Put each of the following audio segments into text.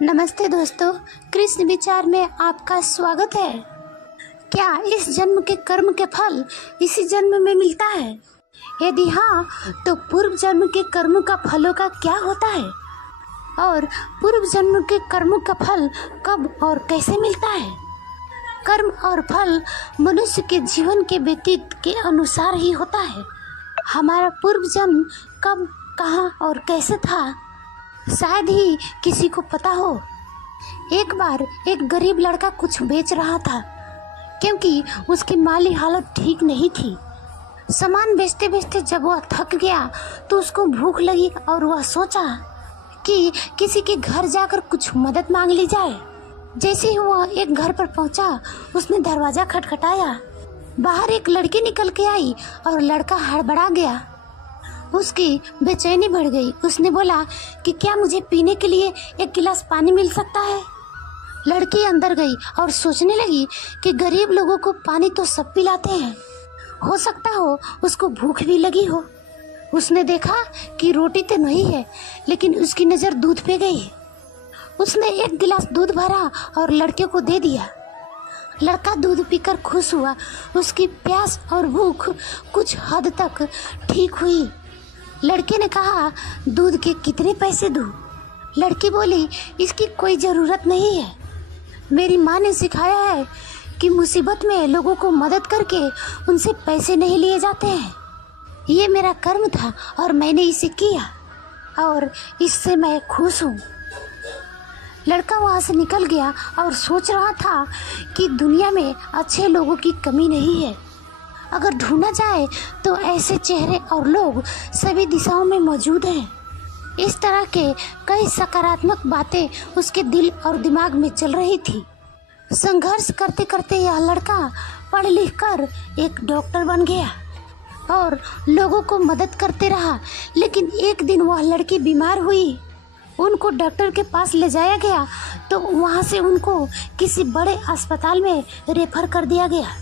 नमस्ते दोस्तों, कृष्ण विचार में आपका स्वागत है। क्या इस जन्म के कर्म के फल इसी जन्म में मिलता है? यदि हाँ, तो पूर्व जन्म के कर्म का फलों का क्या होता है और पूर्व जन्म के कर्म का फल कब और कैसे मिलता है? कर्म और फल मनुष्य के जीवन के व्यतीत के अनुसार ही होता है। हमारा पूर्व जन्म कब, कहाँ और कैसे था, शायद ही किसी को पता हो। एक बार एक गरीब लड़का कुछ बेच रहा था क्योंकि उसकी माली हालत ठीक नहीं थी। सामान बेचते बेचते जब वह थक गया तो उसको भूख लगी और वह सोचा कि किसी के घर जाकर कुछ मदद मांग ली जाए। जैसे ही वह एक घर पर पहुंचा, उसने दरवाजा खटखटाया। बाहर एक लड़की निकल के आई और लड़का हड़बड़ा गया। उसकी बेचैनी बढ़ गई। उसने बोला कि क्या मुझे पीने के लिए एक गिलास पानी मिल सकता है? लड़की अंदर गई और सोचने लगी कि गरीब लोगों को पानी तो सब पिलाते हैं, हो सकता हो उसको भूख भी लगी हो। उसने देखा कि रोटी तो नहीं है, लेकिन उसकी नज़र दूध पे गई। उसने एक गिलास दूध भरा और लड़के को दे दिया। लड़का दूध पीकर खुश हुआ। उसकी प्यास और भूख कुछ हद तक ठीक हुई। लड़के ने कहा, दूध के कितने पैसे दूं? लड़की बोली, इसकी कोई ज़रूरत नहीं है। मेरी माँ ने सिखाया है कि मुसीबत में लोगों को मदद करके उनसे पैसे नहीं लिए जाते हैं। ये मेरा कर्म था और मैंने इसे किया और इससे मैं खुश हूँ। लड़का वहाँ से निकल गया और सोच रहा था कि दुनिया में अच्छे लोगों की कमी नहीं है। अगर ढूंढा जाए तो ऐसे चेहरे और लोग सभी दिशाओं में मौजूद हैं। इस तरह के कई सकारात्मक बातें उसके दिल और दिमाग में चल रही थी। संघर्ष करते करते यह लड़का पढ़ लिख कर एक डॉक्टर बन गया और लोगों को मदद करते रहा। लेकिन एक दिन वह लड़की बीमार हुई। उनको डॉक्टर के पास ले जाया गया तो वहाँ से उनको किसी बड़े अस्पताल में रेफर कर दिया गया।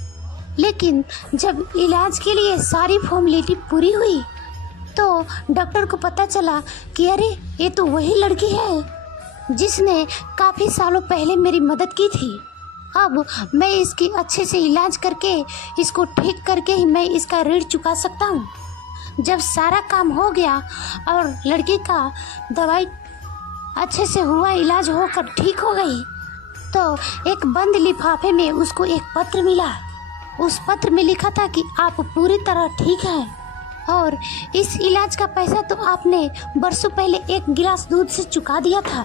लेकिन जब इलाज के लिए सारी फॉर्मेलिटी पूरी हुई तो डॉक्टर को पता चला कि अरे, ये तो वही लड़की है जिसने काफ़ी सालों पहले मेरी मदद की थी। अब मैं इसकी अच्छे से इलाज करके इसको ठीक करके ही मैं इसका ऋण चुका सकता हूँ। जब सारा काम हो गया और लड़की का दवाई अच्छे से हुआ, इलाज होकर ठीक हो गई, तो एक बंद लिफाफे में उसको एक पत्र मिला। उस पत्र में लिखा था कि आप पूरी तरह ठीक हैं और इस इलाज का पैसा तो आपने बरसों पहले एक गिलास दूध से चुका दिया था।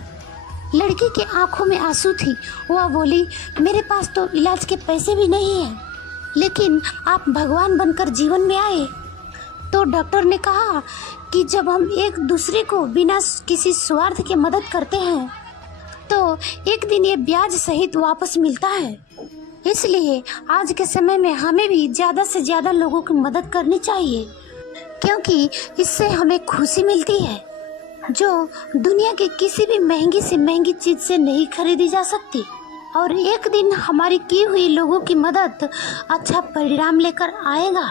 लड़की की आंखों में आंसू थी। वह बोली, मेरे पास तो इलाज के पैसे भी नहीं हैं, लेकिन आप भगवान बनकर जीवन में आए। तो डॉक्टर ने कहा कि जब हम एक दूसरे को बिना किसी स्वार्थ के मदद करते हैं तो एक दिन ये ब्याज सहित वापस मिलता है। इसलिए आज के समय में हमें भी ज़्यादा से ज़्यादा लोगों की मदद करनी चाहिए, क्योंकि इससे हमें खुशी मिलती है जो दुनिया की किसी भी महंगी से महंगी चीज़ से नहीं खरीदी जा सकती। और एक दिन हमारी की हुई लोगों की मदद अच्छा परिणाम लेकर आएगा।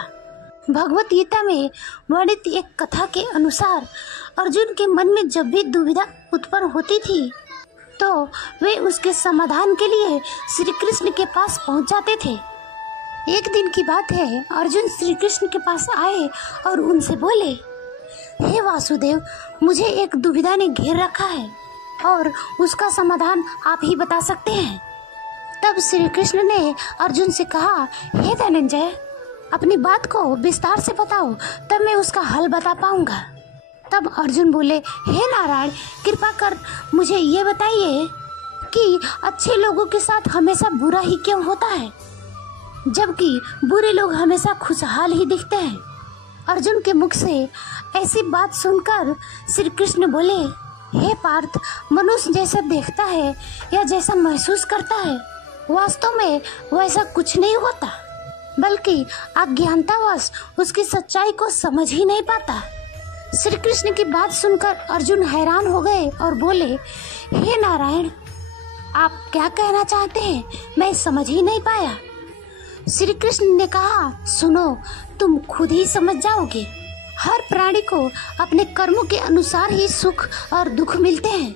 भगवत गीता में वर्णित एक कथा के अनुसार अर्जुन के मन में जब भी दुविधा उत्पन्न होती थी तो वे उसके समाधान के लिए श्री कृष्ण के पास पहुंच जाते थे। एक दिन की बात है, अर्जुन श्री कृष्ण के पास आए और उनसे बोले, हे वासुदेव, मुझे एक दुविधा ने घेर रखा है और उसका समाधान आप ही बता सकते हैं। तब श्री कृष्ण ने अर्जुन से कहा, हे धनंजय, अपनी बात को विस्तार से बताओ, तब मैं उसका हल बता पाऊंगा। तब अर्जुन बोले, हे नारायण, कृपा कर मुझे ये बताइए कि अच्छे लोगों के साथ हमेशा बुरा ही क्यों होता है, जबकि बुरे लोग हमेशा खुशहाल ही दिखते हैं। अर्जुन के मुख से ऐसी बात सुनकर श्री कृष्ण बोले, हे पार्थ, मनुष्य जैसा देखता है या जैसा महसूस करता है, वास्तव में वैसा कुछ नहीं होता, बल्कि अज्ञानतावश उसकी सच्चाई को समझ ही नहीं पाता। श्री कृष्ण की बात सुनकर अर्जुन हैरान हो गए और बोले, हे नारायण, आप क्या कहना चाहते हैं, मैं समझ ही नहीं पाया। श्री कृष्ण ने कहा, सुनो, तुम खुद ही समझ जाओगे। हर प्राणी को अपने कर्मों के अनुसार ही सुख और दुख मिलते हैं।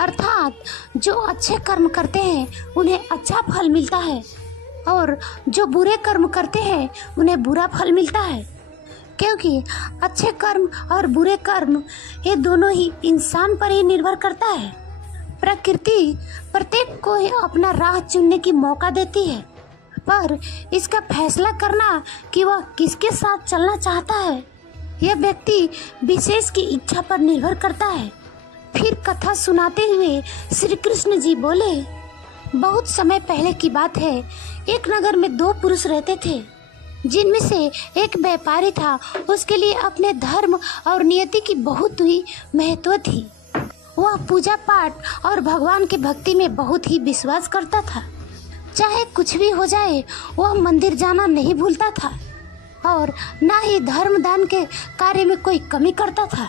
अर्थात जो अच्छे कर्म करते हैं उन्हें अच्छा फल मिलता है और जो बुरे कर्म करते हैं उन्हें बुरा फल मिलता है, क्योंकि अच्छे कर्म और बुरे कर्म ये दोनों ही इंसान पर ही निर्भर करता है। प्रकृति प्रत्येक को ही अपना राह चुनने की मौका देती है, पर इसका फैसला करना कि वह किसके साथ चलना चाहता है यह व्यक्ति विशेष की इच्छा पर निर्भर करता है। फिर कथा सुनाते हुए श्री कृष्ण जी बोले, बहुत समय पहले की बात है, एक नगर में 2 पुरुष रहते थे, जिनमें से एक व्यापारी था। उसके लिए अपने धर्म और नियति की बहुत ही महत्व थी। वह पूजा पाठ और भगवान की भक्ति में बहुत ही विश्वास करता था। चाहे कुछ भी हो जाए वह मंदिर जाना नहीं भूलता था और ना ही धर्म दान के कार्य में कोई कमी करता था।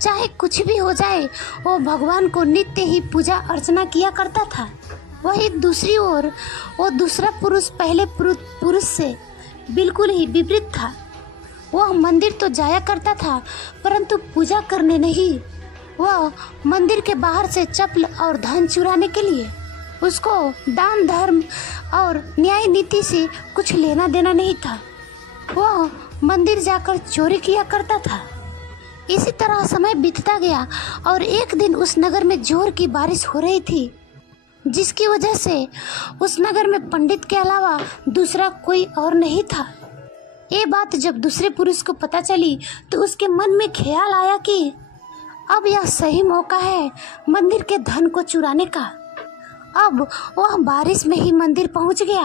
चाहे कुछ भी हो जाए वो भगवान को नित्य ही पूजा अर्चना किया करता था। वही दूसरी ओर वो दूसरा पुरुष पहले पुरुष से बिल्कुल ही विपरीत था। वह मंदिर तो जाया करता था परंतु पूजा करने नहीं। वह मंदिर के बाहर से चप्पल और धन चुराने के लिए। उसको दान धर्म और न्याय नीति से कुछ लेना देना नहीं था। वह मंदिर जाकर चोरी किया करता था। इसी तरह समय बीतता गया और एक दिन उस नगर में जोर की बारिश हो रही थी, जिसकी वजह से उस नगर में पंडित के अलावा दूसरा कोई और नहीं था। ये बात जब दूसरे पुरुष को पता चली तो उसके मन में ख्याल आया कि अब यह सही मौका है मंदिर के धन को चुराने का। अब वह बारिश में ही मंदिर पहुंच गया।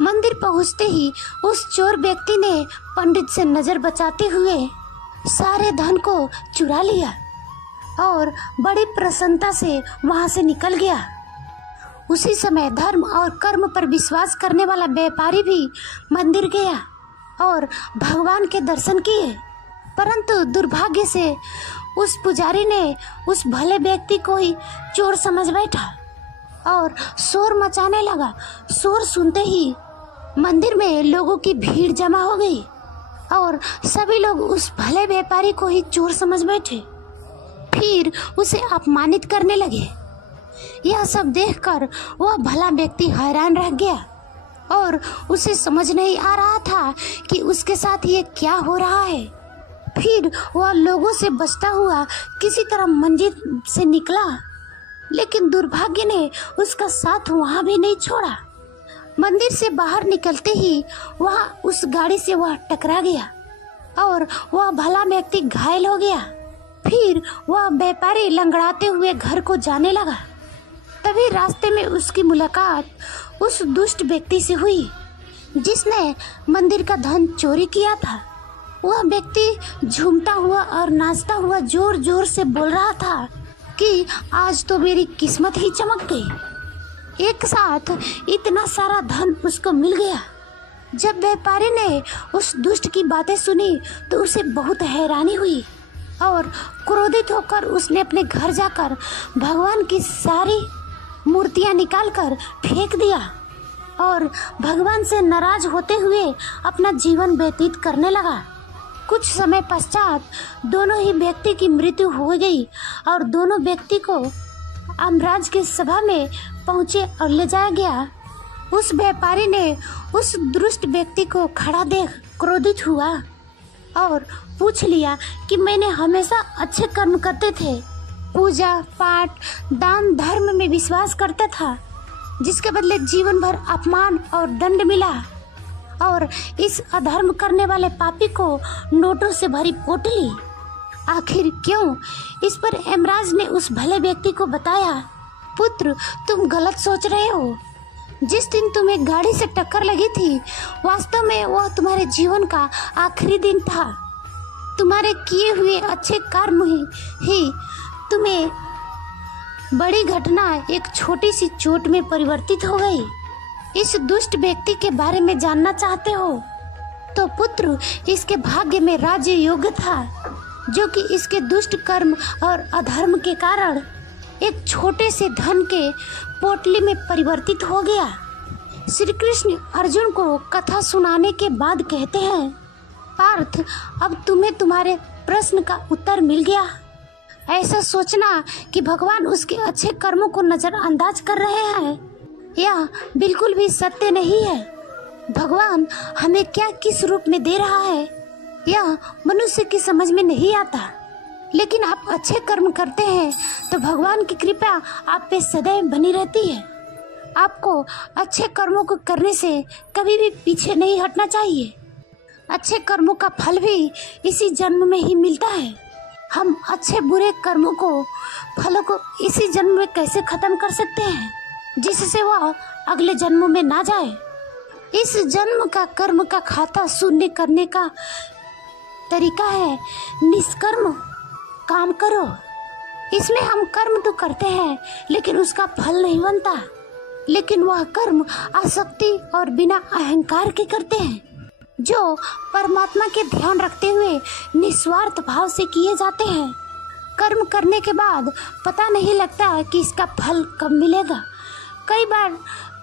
मंदिर पहुंचते ही उस चोर व्यक्ति ने पंडित से नजर बचाते हुए सारे धन को चुरा लिया और बड़ी प्रसन्नता से वहां से निकल गया। उसी समय धर्म और कर्म पर विश्वास करने वाला व्यापारी भी मंदिर गया और भगवान के दर्शन किए, परंतु दुर्भाग्य से उस पुजारी ने उस भले व्यक्ति को ही चोर समझ बैठा और शोर मचाने लगा। शोर सुनते ही मंदिर में लोगों की भीड़ जमा हो गई और सभी लोग उस भले व्यापारी को ही चोर समझ बैठे। फिर उसे अपमानित करने लगे। यह सब देखकर वह भला व्यक्ति हैरान रह गया और उसे समझ नहीं आ रहा था कि उसके साथ ये क्या हो रहा है। फिर वह लोगों से बचता हुआ किसी तरह मंदिर से निकला, लेकिन दुर्भाग्य ने उसका साथ वहां भी नहीं छोड़ा। मंदिर से बाहर निकलते ही वहां उस गाड़ी से वह टकरा गया और वह भला व्यक्ति घायल हो गया। फिर वह व्यापारी लंगड़ाते हुए घर को जाने लगा। तभी रास्ते में उसकी मुलाकात उस दुष्ट व्यक्ति से हुई जिसने मंदिर का धन चोरी किया था। वह व्यक्ति झूमता हुआ और नाचता हुआ जोर जोर से बोल रहा था कि आज तो मेरी किस्मत ही चमक गई। एक साथ इतना सारा धन उसको मिल गया। जब व्यापारी ने उस दुष्ट की बातें सुनी तो उसे बहुत हैरानी हुई और क्रोधित होकर उसने अपने घर जाकर भगवान की सारी मूर्तियां निकालकर फेंक दिया और भगवान से नाराज होते हुए अपना जीवन व्यतीत करने लगा। कुछ समय पश्चात दोनों ही व्यक्ति की मृत्यु हो गई और दोनों व्यक्ति को अमराज की सभा में पहुंचे और ले जाया गया। उस व्यापारी ने उस दुष्ट व्यक्ति को खड़ा देख क्रोधित हुआ और पूछ लिया कि मैंने हमेशा अच्छे कर्म करते थे, पूजा पाठ दान धर्म में विश्वास करता था, जिसके बदले जीवन भर अपमान और दंड मिला, और इस अधर्म करने वाले पापी को नोटों से भरी पोटली। आखिर क्यों? इस पर यमराज ने उस भले व्यक्ति को बताया, पुत्र तुम गलत सोच रहे हो। जिस दिन तुम्हें गाड़ी से टक्कर लगी थी वास्तव में वह तुम्हारे जीवन का आखिरी दिन था। तुम्हारे किए हुए अच्छे कर्म ही तुम्हें बड़ी घटना एक छोटी सी चोट में परिवर्तित हो गई। इस दुष्ट व्यक्ति के बारे में जानना चाहते हो तो पुत्र इसके भाग्य में राज्य योग्य था, जो कि इसके दुष्ट कर्म और अधर्म के कारण एक छोटे से धन के पोटली में परिवर्तित हो गया। श्री कृष्ण अर्जुन को कथा सुनाने के बाद कहते हैं, पार्थ अब तुम्हें तुम्हारे प्रश्न का उत्तर मिल गया। ऐसा सोचना कि भगवान उसके अच्छे कर्मों को नजरअंदाज कर रहे हैं, यह बिल्कुल भी सत्य नहीं है। भगवान हमें क्या किस रूप में दे रहा है, यह मनुष्य की समझ में नहीं आता। लेकिन आप अच्छे कर्म करते हैं तो भगवान की कृपा आप पे सदैव बनी रहती है। आपको अच्छे कर्मों को करने से कभी भी पीछे नहीं हटना चाहिए। अच्छे कर्मों का फल भी इसी जन्म में ही मिलता है। हम अच्छे बुरे कर्मों को फलों को इसी जन्म में कैसे खत्म कर सकते हैं, जिससे वह अगले जन्म में ना जाए। इस जन्म का कर्म का खाता शून्य करने का तरीका है निष्कर्म काम करो। इसमें हम कर्म तो करते हैं लेकिन उसका फल नहीं बनता, लेकिन वह कर्म आसक्ति और बिना अहंकार के करते हैं, जो परमात्मा के ध्यान रखते हुए निस्वार्थ भाव से किए जाते हैं। कर्म करने के बाद पता नहीं लगता कि इसका फल कब मिलेगा। कई बार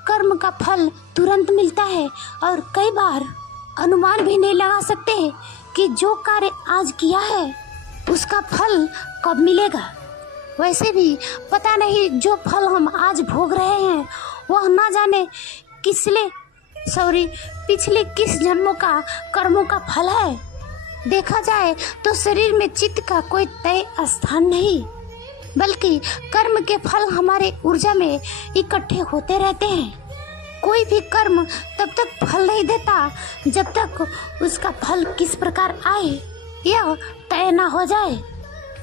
कर्म का फल तुरंत मिलता है और कई बार अनुमान भी नहीं लगा सकते कि जो कार्य आज किया है उसका फल कब मिलेगा। वैसे भी पता नहीं जो फल हम आज भोग रहे हैं वह ना जाने पिछले किस जन्मों का कर्मों का फल है। देखा जाए तो शरीर में चित्त का कोई तय स्थान नहीं, बल्कि कर्म के फल हमारे ऊर्जा में इकट्ठे होते रहते हैं। कोई भी कर्म तब तक फल नहीं देता जब तक उसका फल किस प्रकार आए यह तय न हो जाए।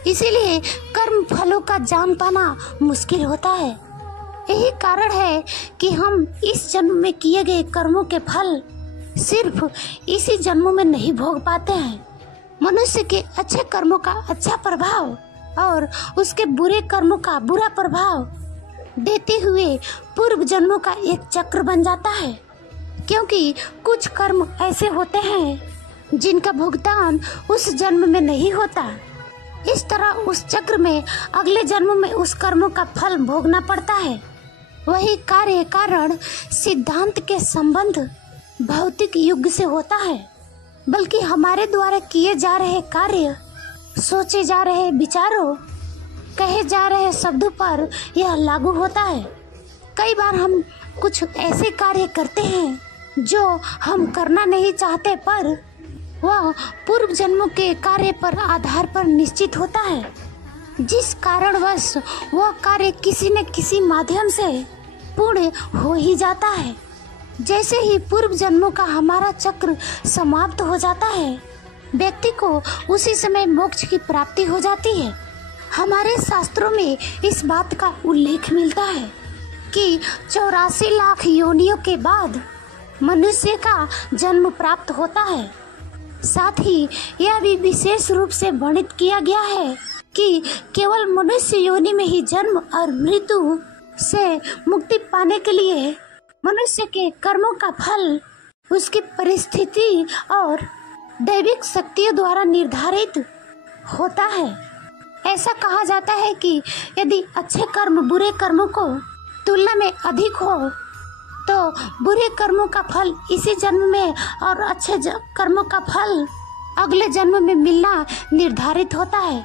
इसीलिए कर्म फलों का जान पाना मुश्किल होता है। यही कारण है कि हम इस जन्म में किए गए कर्मों के फल सिर्फ इसी जन्म में नहीं भोग पाते हैं। मनुष्य के अच्छे कर्मों का अच्छा प्रभाव और उसके बुरे कर्मों का बुरा प्रभाव देते हुए पूर्व जन्मों का एक चक्र बन जाता है, क्योंकि कुछ कर्म ऐसे होते हैं जिनका भुगतान उस जन्म में नहीं होता। इस तरह उस चक्र में अगले जन्म में उस कर्मों का फल भोगना पड़ता है। वही कार्य कारण सिद्धांत के संबंध भौतिक युग से होता है, बल्कि हमारे द्वारा किए जा रहे कार्य, सोचे जा रहे विचारों, कहे जा रहे शब्दों पर यह लागू होता है। कई बार हम कुछ ऐसे कार्य करते हैं जो हम करना नहीं चाहते, पर वह पूर्व जन्मों के कार्य पर आधार पर निश्चित होता है, जिस कारणवश वह कार्य किसी न किसी माध्यम से पूर्ण हो ही जाता है। जैसे ही पूर्व जन्मों का हमारा चक्र समाप्त हो जाता है, व्यक्ति को उसी समय मोक्ष की प्राप्ति हो जाती है। हमारे शास्त्रों में इस बात का उल्लेख मिलता है कि 84 लाख योनियों के बाद मनुष्य का जन्म प्राप्त होता है। साथ ही यह भी विशेष रूप से वर्णित किया गया है कि केवल मनुष्य योनि में ही जन्म और मृत्यु से मुक्ति पाने के लिए मनुष्य के कर्मों का फल उसकी परिस्थिति और दैविक शक्तियों द्वारा निर्धारित होता है। ऐसा कहा जाता है कि यदि अच्छे कर्म बुरे कर्मों को तुलना में अधिक हो तो बुरे कर्मों का फल इसी जन्म में और अच्छे कर्मों का फल अगले जन्म में मिलना निर्धारित होता है।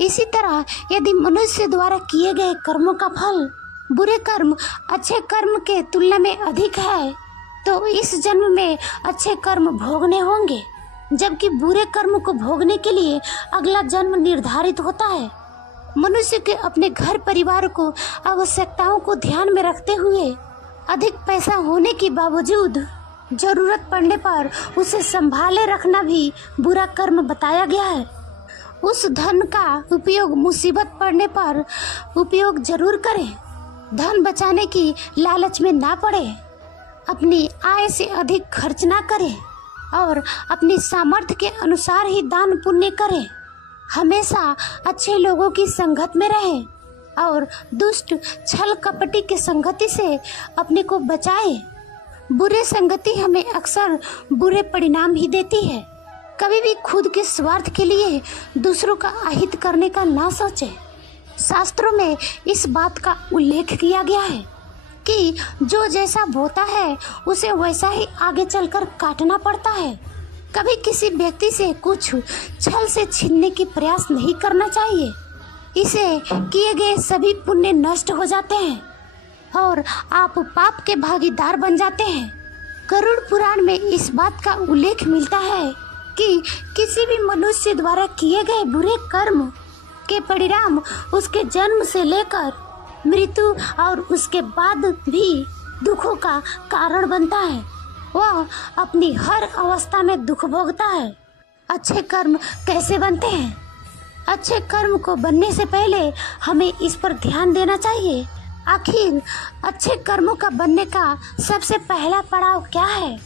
इसी तरह यदि मनुष्य द्वारा किए गए कर्मों का फल बुरे कर्म अच्छे कर्म के तुलना में अधिक है तो इस जन्म में अच्छे कर्म भोगने होंगे, जबकि बुरे कर्म को भोगने के लिए अगला जन्म निर्धारित होता है। मनुष्य के अपने घर परिवार को आवश्यकताओं को ध्यान में रखते हुए अधिक पैसा होने के बावजूद जरूरत पड़ने पर उसे संभाले रखना भी बुरा कर्म बताया गया है। उस धन का उपयोग मुसीबत पड़ने पर उपयोग जरूर करें। धन बचाने की लालच में ना पड़े, अपनी आय से अधिक खर्च ना करें और अपनी सामर्थ्य के अनुसार ही दान पुण्य करें। हमेशा अच्छे लोगों की संगत में रहें और दुष्ट छल कपटी की संगति से अपने को बचाएं। बुरे संगति हमें अक्सर बुरे परिणाम ही देती है। कभी भी खुद के स्वार्थ के लिए दूसरों का अहित करने का ना सोचें। शास्त्रों में इस बात का उल्लेख किया गया है कि जो जैसा बोता है उसे वैसा ही आगे चलकर काटना पड़ता है। कभी किसी व्यक्ति से कुछ छल से छीनने की प्रयास नहीं करना चाहिए। इसे किए गए सभी पुण्य नष्ट हो जाते हैं और आप पाप के भागीदार बन जाते हैं। गरुड़ पुराण में इस बात का उल्लेख मिलता है कि किसी भी मनुष्य द्वारा किए गए बुरे कर्म के परिणाम उसके जन्म से लेकर मृत्यु और उसके बाद भी दुखों का कारण बनता है। वह अपनी हर अवस्था में दुख भोगता है। अच्छे कर्म कैसे बनते हैं? अच्छे कर्म को बनने से पहले हमें इस पर ध्यान देना चाहिए। आखिर अच्छे कर्मों का बनने का सबसे पहला पड़ाव क्या है?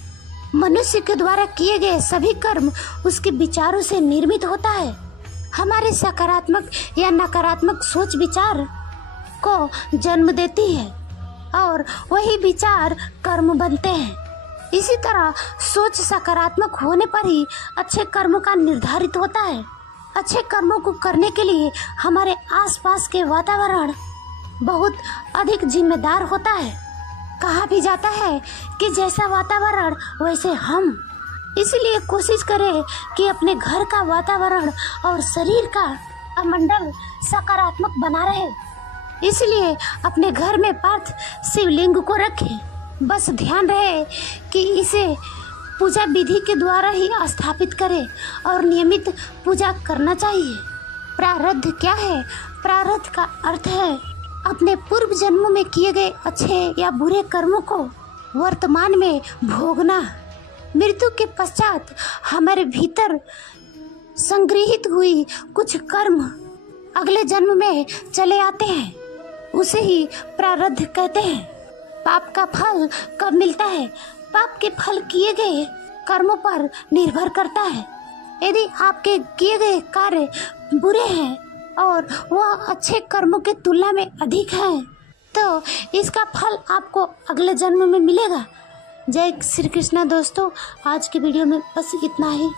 मनुष्य के द्वारा किए गए सभी कर्म उसके विचारों से निर्मित होता है। हमारे सकारात्मक या नकारात्मक सोच विचार को जन्म देती है और वही विचार कर्म बनते हैं। इसी तरह सोच सकारात्मक होने पर ही अच्छे कर्मों का निर्धारित होता है। अच्छे कर्मों को करने के लिए हमारे आसपास के वातावरण बहुत अधिक जिम्मेदार होता है। कहा भी जाता है कि जैसा वातावरण वैसे हम। इसलिए कोशिश करें कि अपने घर का वातावरण और शरीर का मंडल सकारात्मक बना रहे। इसलिए अपने घर में पार्थ शिवलिंग को रखें। बस ध्यान रहे कि इसे पूजा विधि के द्वारा ही स्थापित करें और नियमित पूजा करना चाहिए। प्रारब्ध क्या है? प्रारब्ध का अर्थ है अपने पूर्व जन्मों में किए गए अच्छे या बुरे कर्मों को वर्तमान में भोगना। मृत्यु के पश्चात हमारे भीतर संग्रहित हुई कुछ कर्म अगले जन्म में चले आते हैं, उसे ही प्रारब्ध कहते हैं। पाप का फल कब मिलता है? पाप के फल किए गए कर्मों पर निर्भर करता है। यदि आपके किए गए कार्य बुरे हैं और वह अच्छे कर्मों के तुलना में अधिक है तो इसका फल आपको अगले जन्म में मिलेगा। जय श्री कृष्णा दोस्तों, आज की वीडियो में बस इतना ही।